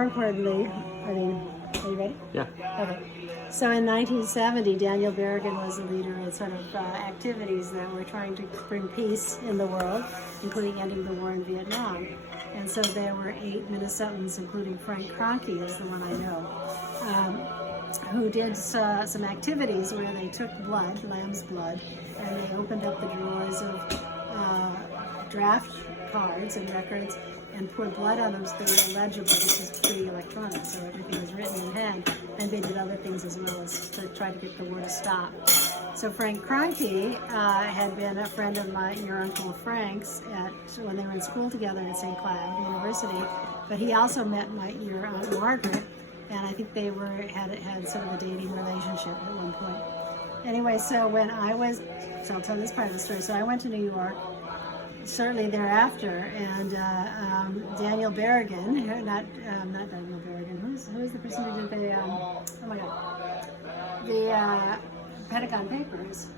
More importantly, are you ready? Yeah. Okay. So in 1970, Daniel Berrigan was a leader in sort of activities that were trying to bring peace in the world, including ending the war in Vietnam. And so there were 8 Minnesotans, including Frank Cronkey is the one I know, who did some activities where they took blood, lamb's blood, and they opened up the drawers of draft cards and records and poured blood on them so they were illegible, which is pre-electronic, so everything was written in hand, and they did other things as well as to try to get the war to stop. So Frank Cronkey had been a friend of your Uncle Frank's when they were in school together at St. Cloud University, but he also met your Aunt Margaret, and I think they had sort of a dating relationship at one point. Anyway, so I'll tell this part of the story. So I went to New York shortly thereafter, and Daniel Berrigan, not Daniel Berrigan, who's the person who did the Pentagon Papers?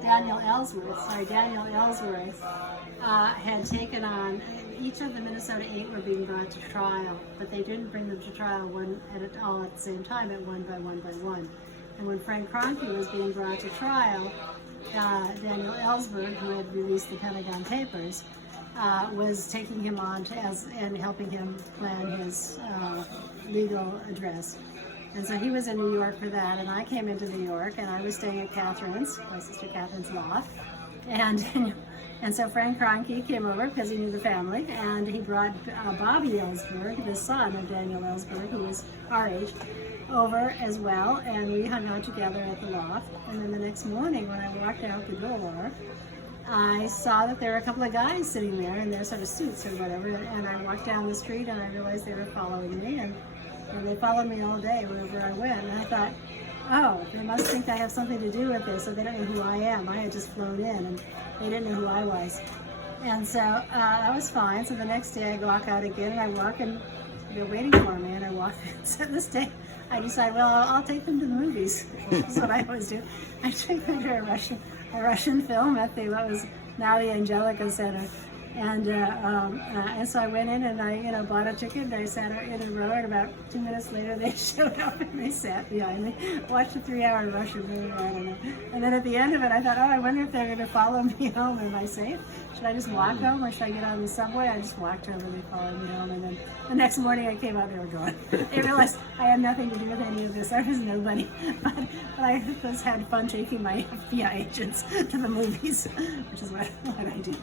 Daniel Ellsworth had taken on, each of the Minnesota 8 were being brought to trial, but they didn't bring them to trial all at the same time, one by one. And when Frank Cronkey was being brought to trial, Daniel Ellsberg, who had released the Pentagon Papers, was taking him on and helping him plan his legal address. And so he was in New York for that, and I came into New York, and I was staying at Catherine's, my sister Catherine's loft. And so Frank Cronkey came over because he knew the family, and he brought Bobby Ellsberg, the son of Daniel Ellsberg, who was our age, over as well, and we hung out together at the loft. And then the next morning when I walked out the door, I saw that there were a couple of guys sitting there in their sort of suits or whatever, and I walked down the street and I realized they were following me, and they followed me all day wherever I went. And I thought, oh, they must think I have something to do with this, so they don't know who I am. I had just flown in and they didn't know who I was. And so that was fine. So the next day I walk out again, and I walk, and they're waiting for me, and I walk. So this day I decide, well, I'll take them to the movies. That's what I always do. I took them to a Russian film at what was now the Angelica Center. And so I went in and I bought a ticket, and I sat in a row, and about 2 minutes later they showed up and they sat behind me, watched a 3-hour Russian movie, I don't know. And then at the end of it I thought, oh, I wonder if they're going to follow me home. Am I safe? Should I just walk home, or should I get on the subway? I just walked home, and they followed me home, and then the next morning I came out, they were gone. They realized I had nothing to do with any of this. I was nobody. But I just had fun taking my FBI agents to the movies, which is what I do.